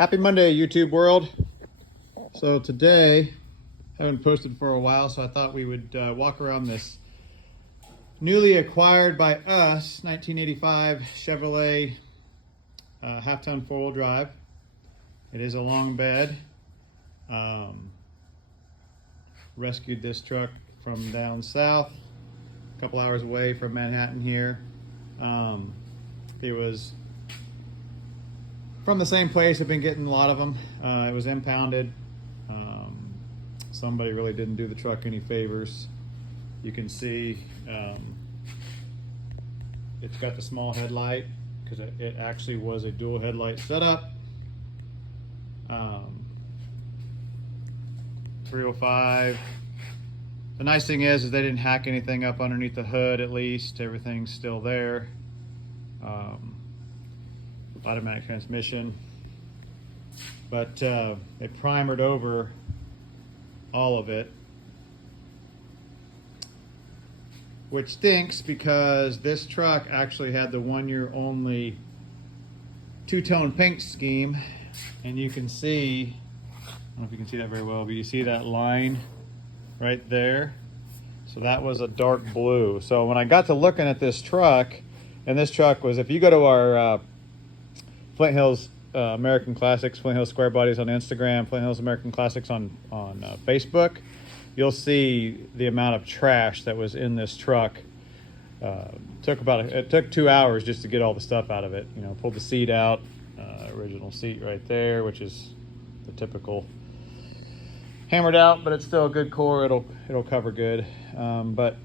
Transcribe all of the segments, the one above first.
Happy Monday, YouTube world. So today, I haven't posted for a while, so I thought we would walk around this newly acquired by us 1985 Chevrolet half-ton four-wheel drive. It is a long bed. Rescued this truck from down south, a couple hours away from Manhattan here. It was from the same place. I've been getting a lot of them. It was impounded. Somebody really didn't do the truck any favors. You can see it's got the small headlight because it actually was a dual headlight setup. 305. The nice thing is they didn't hack anything up underneath the hood. At least everything's still there. Automatic transmission, but they primered over all of it, which stinks because this truck actually had the 1 year only two-tone paint scheme, and you can see, I don't know if you can see that very well, but you see that line right there. So that was a dark blue. So when I got to looking at this truck, and this truck was, if you go to our Flint Hills American Classics, Flint Hills Square Bodies on Instagram, Flint Hills American Classics on Facebook, you'll see the amount of trash that was in this truck. It took 2 hours just to get all the stuff out of it. You know, pulled the seat out, original seat right there, which is the typical hammered out, but it's still a good core. It'll cover good. But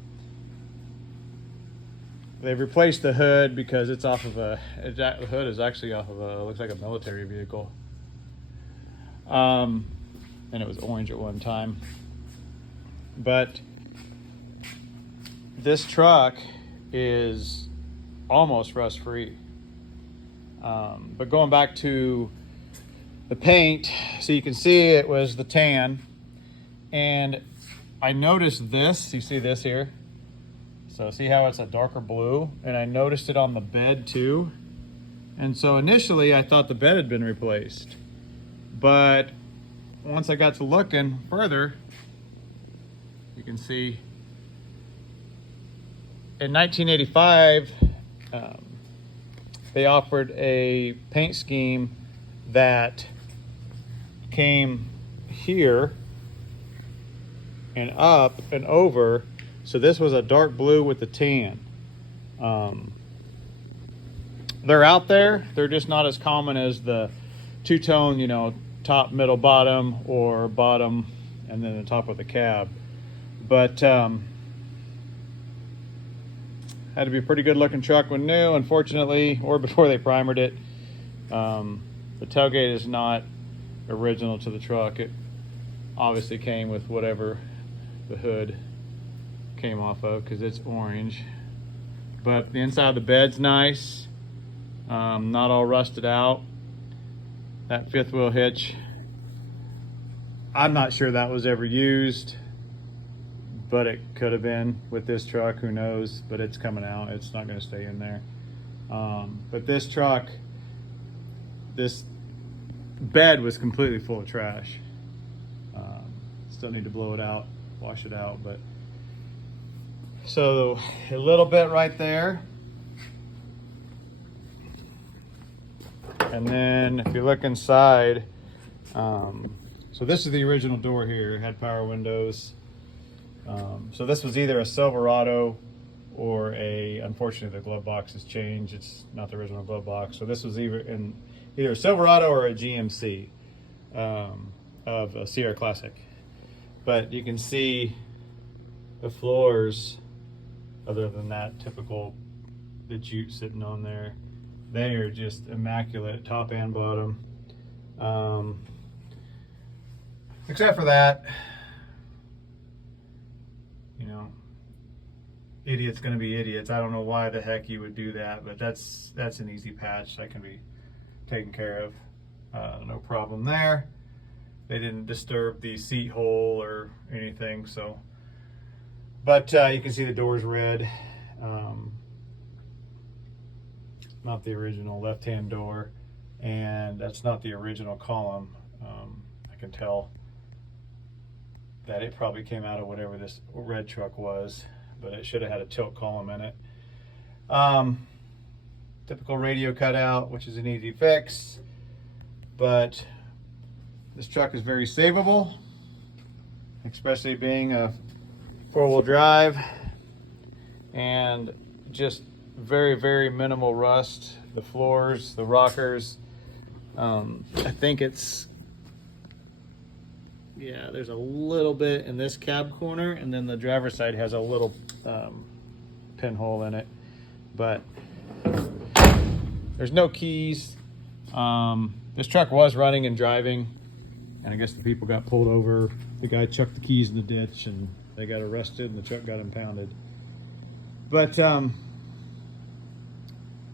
they've replaced the hood because it's off of the hood is actually off of looks like a military vehicle. And it was orange at one time. But this truck is almost rust free. But going back to the paint, so you can see it was the tan. And I noticed this, you see this here? So see how it's a darker blue? And I noticed it on the bed too. And so initially I thought the bed had been replaced. But once I got to looking further, you can see in 1985, they offered a paint scheme that came here and up and over. So this was a dark blue with the tan. They're out there. They're just not as common as the two-tone, you know, top, middle, bottom, or bottom, and then the top of the cab. But had to be a pretty good looking truck when new, unfortunately, or before they primered it. The tailgate is not original to the truck. It obviously came with whatever the hood came off of because it's orange. But the inside of the bed's nice, not all rusted out. That fifth wheel hitch, I'm not sure that was ever used, but it could have been with this truck, who knows. But it's coming out, it's not going to stay in there. But this truck, this bed was completely full of trash. Still need to blow it out, wash it out. But so a little bit right there, and then if you look inside, so this is the original door here. It had power windows. So this was either a Silverado or unfortunately the glove box has changed. It's not the original glove box. So this was either a Silverado or a GMC of a Sierra Classic. But you can see the floors, other than that typical, the jute sitting on there, they are just immaculate, top and bottom. Except for that, you know, idiots gonna be idiots. I don't know why the heck you would do that, but that's an easy patch that can be taken care of. No problem there. They didn't disturb the seat hole or anything, so. But you can see the door's red. Not the original left-hand door. and that's not the original column. I can tell that it probably came out of whatever this red truck was, but it should have had a tilt column in it. Typical radio cutout, which is an easy fix, but this truck is very savable, especially being a four-wheel drive, and just very, very minimal rust. The floors, the rockers, I think it's, yeah, there's a little bit in this cab corner, and then the driver's side has a little pinhole in it, but there's no keys. This truck was running and driving, and I guess the people got pulled over. The guy chucked the keys in the ditch and they got arrested and the truck got impounded. But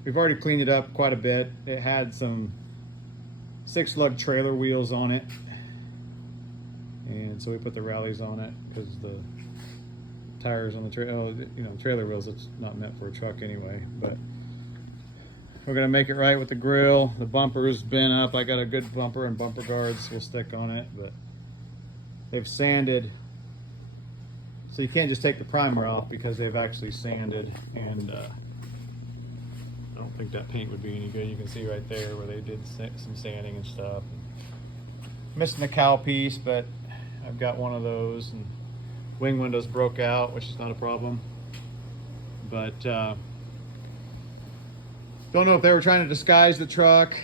we've already cleaned it up quite a bit. It had some 6-lug trailer wheels on it, and so we put the rallies on it because the tires on the trailer wheels, it's not meant for a truck anyway. But we're gonna make it right with the grill. The bumper's been up. I got a good bumper and bumper guards will stick on it, but they've sanded, so you can't just take the primer off because they've actually sanded, and I don't think that paint would be any good. You can see right there where they did some sanding and stuff. Missing the cowl piece, but I've got one of those, and wing windows broke out, which is not a problem. But don't know if they were trying to disguise the truck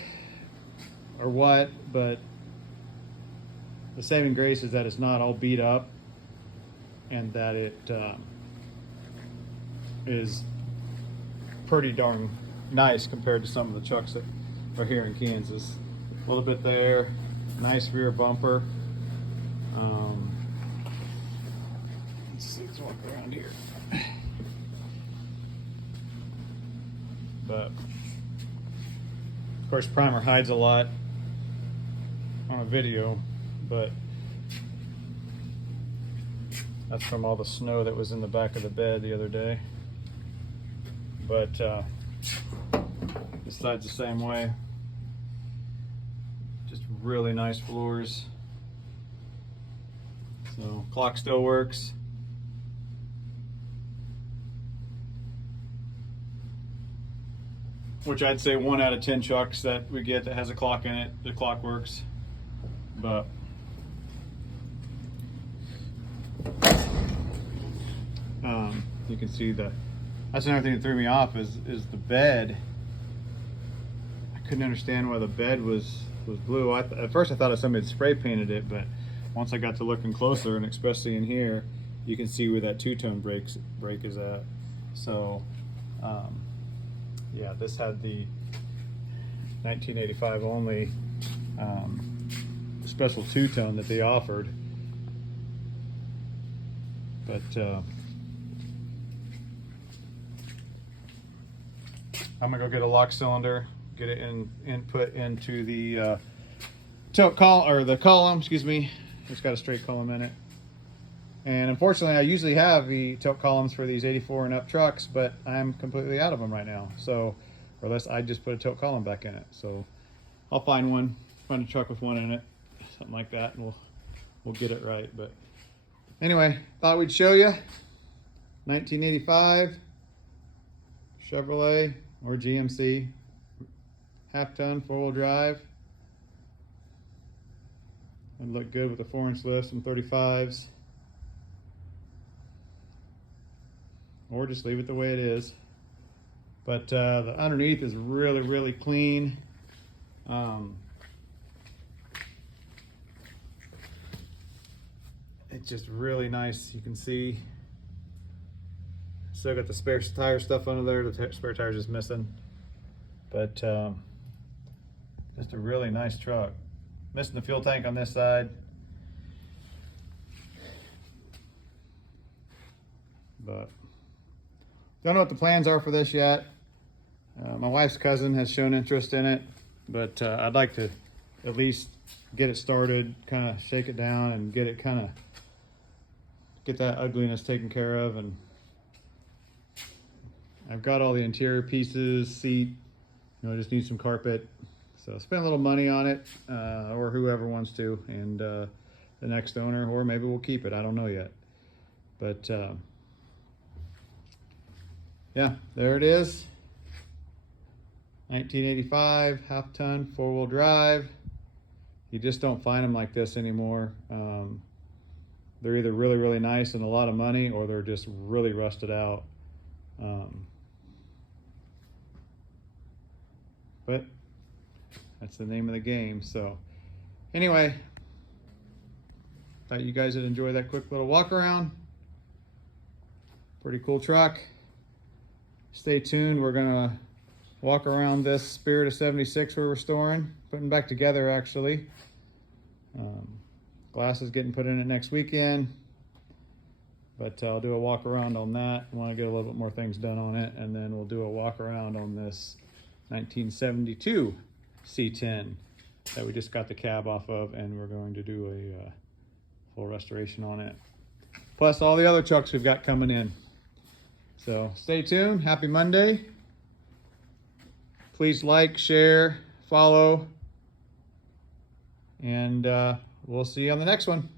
or what, but the saving grace is that it's not all beat up, and that it is pretty darn nice compared to some of the trucks that are here in Kansas. A little bit there, nice rear bumper. Let's see, let's walk around here. But of course, primer hides a lot on a video, but that's from all the snow that was in the back of the bed the other day. But this side's the same way. Just really nice floors. So clock still works. Which I'd say 1 out of 10 trucks that we get that has a clock in it, the clock works. But you can see that's another thing that threw me off is the bed. I couldn't understand why the bed was blue. At first I thought somebody had spray painted it, but once I got to looking closer, and especially in here, you can see where that two-tone brake is at. So yeah, this had the 1985 only special two-tone that they offered, but I'm gonna go get a lock cylinder, get it input into the tilt column, or the column, excuse me. It's got a straight column in it. And unfortunately, I usually have the tilt columns for these 84 and up trucks, but I'm completely out of them right now. So, or unless I just put a tilt column back in it. So I'll find a truck with one in it, something like that, and we'll get it right. But anyway, thought we'd show you 1985 Chevrolet or GMC half-ton 4-wheel drive. It'd look good with a 4-inch lift and 35s. Or just leave it the way it is. But the underneath is really, really clean. It's just really nice. You can see still got the spare tire stuff under there. The spare tire's just missing. But just a really nice truck. Missing the fuel tank on this side. But don't know what the plans are for this yet. My wife's cousin has shown interest in it, but I'd like to at least get it started, kind of shake it down and get it get that ugliness taken care of. And I've got all the interior pieces, seat, just need some carpet, So spend a little money on it, or whoever wants to, and the next owner, or maybe we'll keep it. I don't know yet. But yeah, there it is. 1985 half-ton 4-wheel drive. You just don't find them like this anymore. They're either really, really nice and a lot of money, or they're just really rusted out. But that's the name of the game. So anyway, thought you guys would enjoy that quick little walk around. Pretty cool truck. Stay tuned. We're gonna walk around this Spirit of 76 we're restoring, putting back together actually. Glass is getting put in it next weekend, but I'll do a walk around on that. I want to get a little bit more things done on it, and then we'll do a walk around on this 1972 C10 that we just got the cab off of, and we're going to do a full restoration on it. Plus all the other trucks we've got coming in. So stay tuned. Happy Monday. Please like, share, follow, and we'll see you on the next one.